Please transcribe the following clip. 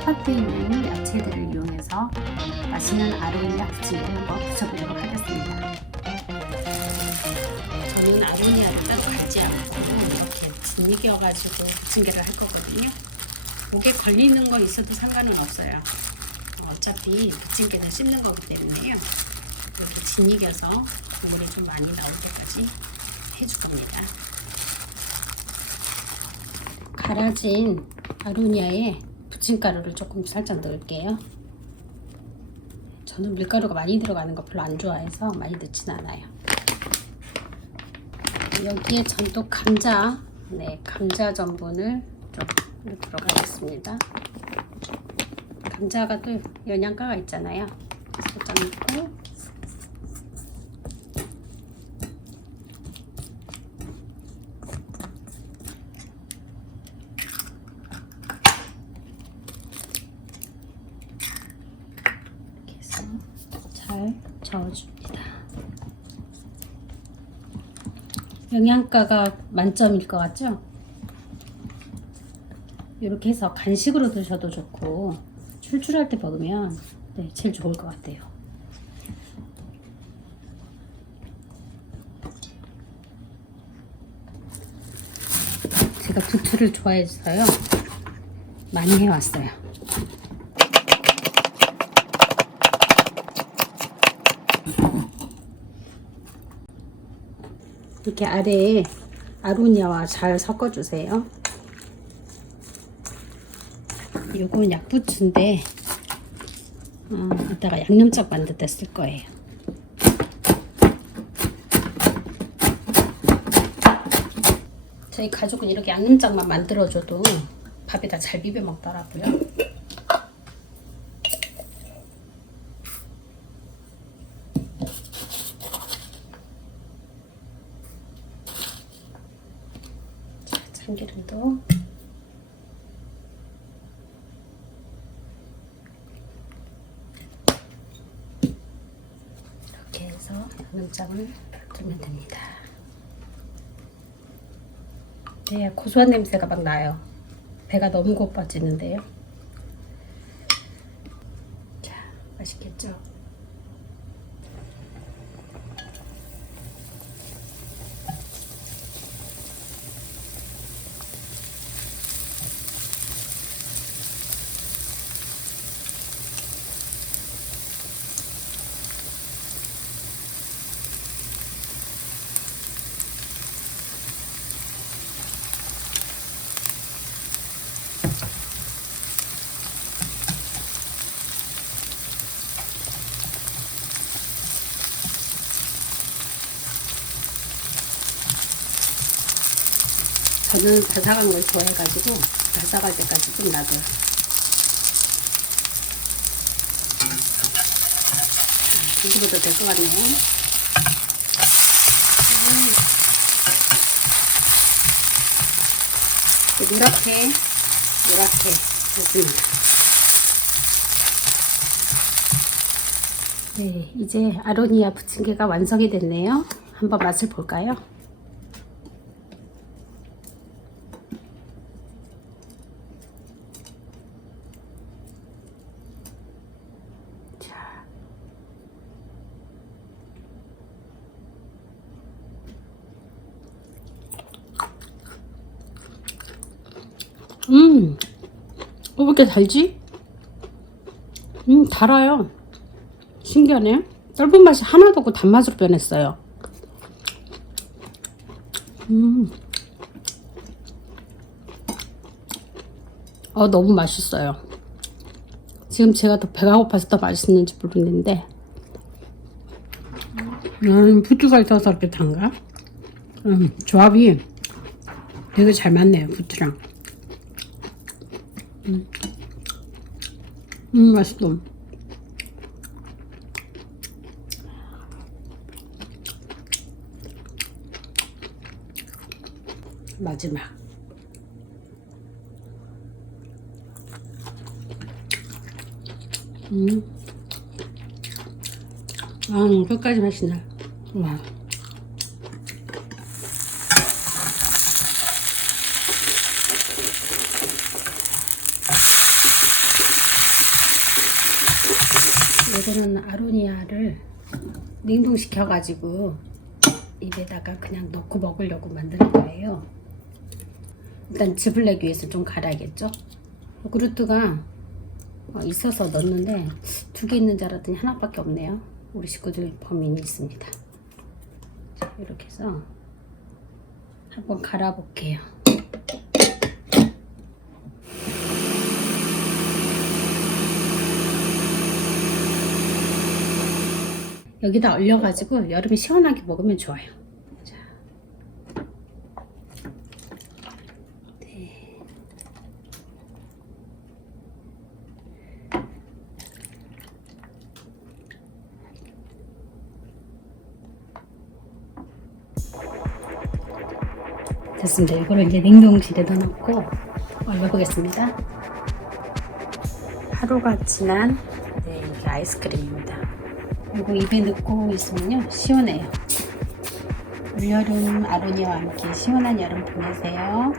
텃밭에 있는 야채들을 이용해서 맛있는 아로니아 부침개 한번 부쳐보도록 하겠습니다. 저는 아로니아를 따로 갈지 않고 이렇게 진미겨가지고 부침개를 할 거거든요. 목에 걸리는 거 있어도 상관은 없어요. 어, 어차피 부침개는 씹는 거기 때문에요. 이렇게 진이겨서 국물이 좀 많이 나올 때까지 해줄 겁니다. 갈아진 아로니아에 부침가루를 조금 살짝 넣을게요. 저는 밀가루가 많이 들어가는 거 별로 안 좋아해서 많이 넣진 않아요. 여기에 전 또 감자, 네, 감자 전분을 좀 넣도록 하겠습니다. 감자가 또 영양가가 있잖아요. 살짝 넣고 이렇게 해서 잘 저어줍니다. 영양가가 만점일 것 같죠? 이렇게 해서 간식으로 드셔도 좋고 출출할 때 먹으면 네, 제일 좋을 것 같아요. 제가 부추를 좋아해서요 많이 해왔어요. 이렇게 아래에 아로니아와 잘 섞어주세요. 요건 약부추인데 어, 이따가 양념장 만들 때 쓸 거예요. 저희 가족은 이렇게 양념장만 만들어줘도 밥에다 잘 비벼 먹더라고요. 참기름도 이렇게 해서 양념장을 두면 됩니다. 네, 고소한 냄새가 막 나요. 배가 너무 고파지는데요. 자, 맛있겠죠? 저는 바삭한 걸 좋아해가지고 바삭할 때까지 좀 놔둬요. 이거보다 될것 같네요. 음. 노랗게, 노랗게 됐습니다. 네, 이제 아로니아 부침개가 완성이 됐네요. 한번 맛을 볼까요? 음, 어, 왜 이렇게 달지? 음, 달아요. 신기하네. 떫은 맛이 하나도 없고 단맛으로 변했어요. 음. 어, 너무 맛있어요. 지금 제가 더 배가 고파서 더 맛있는지 모르겠는데 음, 부추가 있어서 이렇게 단가? 음, 조합이 되게 잘 맞네요, 부추랑. 음, 음 맛있어. 마지막. 음. 아, 끝까지 맛있네. 와. 이거는 아로니아를 냉동시켜 가지고 입에다가 그냥 넣고 먹으려고 만든 거예요. 일단 즙을 내기 위해서 좀 갈아야겠죠. 요구르트가 어, 있어서 넣었는데 두 개 있는 줄 알았더니 하나밖에 없네요. 우리 식구들 범인이 있습니다. 자, 이렇게 해서 한번 갈아볼게요. 여기다 얼려가지고 여름에 시원하게 먹으면 좋아요. 자. 네. 됐습니다. 이거를 이제 냉동실에 넣어놓고 얼려보겠습니다. 하루가 지난 네, 아이스크림입니다. 이거 입에 넣고 있으면요 시원해요. 올여름 아로니아와 함께 시원한 여름 보내세요.